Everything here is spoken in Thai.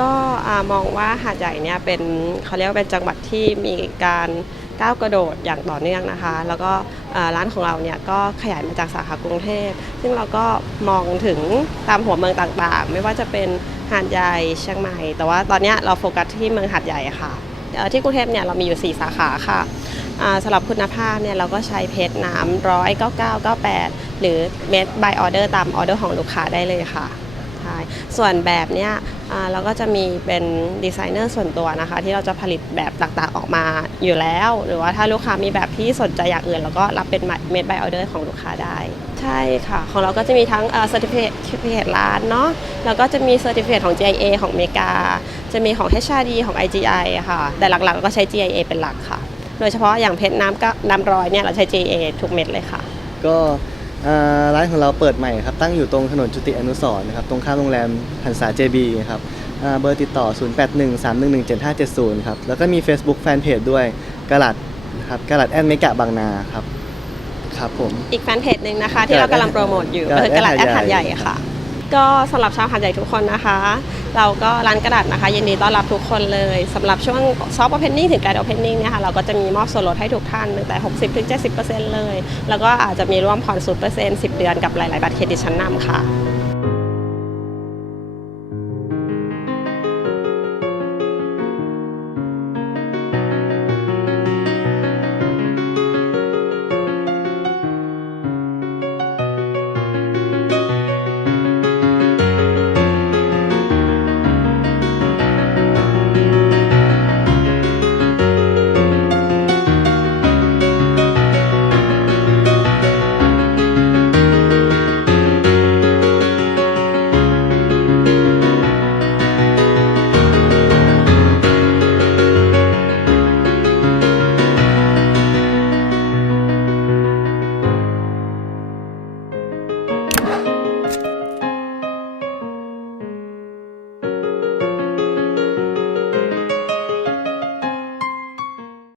ก็มองว่าหาดใหญ่เนี่ยเป็นเขาเรียกว่าเป็นจังหวัดที่มีการก้าวกระโดดอย่างต่อเนื่องนะคะ แล้วก็ร้านของเราเนี่ยก็ขยายมาจากสาขากรุงเทพ ซึ่งเราก็มองถึงตามหัวเมืองต่างๆ ไม่ว่าจะเป็นหาดใหญ่เชียงใหม่ แต่ว่าตอนนี้เราโฟกัสที่เมืองหาดใหญ่ค่ะที่กรุงเทพเนี่ยเรามีอยู่ 4 สาขาค่ะสำหรับคุณภาพเนี่ยเราก็ใช้เพชรน้ำร้อยเก้าเก้าเก้าแปดหรือเมด by order ตามออเดอร์ของลูกค้าได้เลยค่ะ ใช่ส่วนแบบเนี้ยเราก็จะมีเป็นดีไซเนอร์ส่วนตัวนะคะ ที่เราจะผลิตแบบต่างๆออกมาอยู่แล้ว หรือว่าถ้าลูกค้ามีแบบที่สนใจอย่างอื่น เราก็รับเป็นเมด by order ของลูกค้าได้ ใช่ค่ะ ของเราก็จะมีทั้งเซอร์ติฟิเคตร้านเนาะแล้วก็จะมีเซอร์ติฟิเคตของ GIA ของอเมริกา จะมีของ HRD ของ IGI ค่ะ แต่หลักๆก็ใช้ GIA เป็นหลักค่ะ โดยเฉพาะอย่างเพชรน้ำก็น้ำร้อยเนี่ยเราใช้ GIA ทุกเม็ดเลยค่ะ ก็ ร้านของเราเปิดใหม่ครับตั้งอยู่ตรงถนนจุติอนุสรณ์นะครับตรงข้ามโรงแรมหันษา JB ครับอ่าเบอร์ติดต่อ 0813117570 ครับ แล้วก็มี Facebook Fanpage ด้วยกะลัดนะครับกะลัดแอนเมกะบางนาครับ ครับผม อีกแฟนเพจหนึ่งนะคะ ที่เรากำลังโปรโมทอยู่กระก็ดาษคือกระดาษแอดแอดหาหาดดใหใหญ่ญ่ค่ะ ก็สำหรับชาวหาดใหญ่ทุกคนนะคะ เราก็ร้านกระดาษนะคะยินดีต้อนรับทุกคนเลยสำหรับช่วงซอฟต์โอเพนนิ่งถึงการโอเพนนิ่งเนี่ยค่ะเราก็จะมีมอบส่วนลดให้ทุกท่านตั้งแต่ 60-70%เลย แล้วก็อาจจะมีร่วมผ่อน 0% 10 เดือนกับหลาย ๆ บัตรเครดิตชั้นนำค่ะ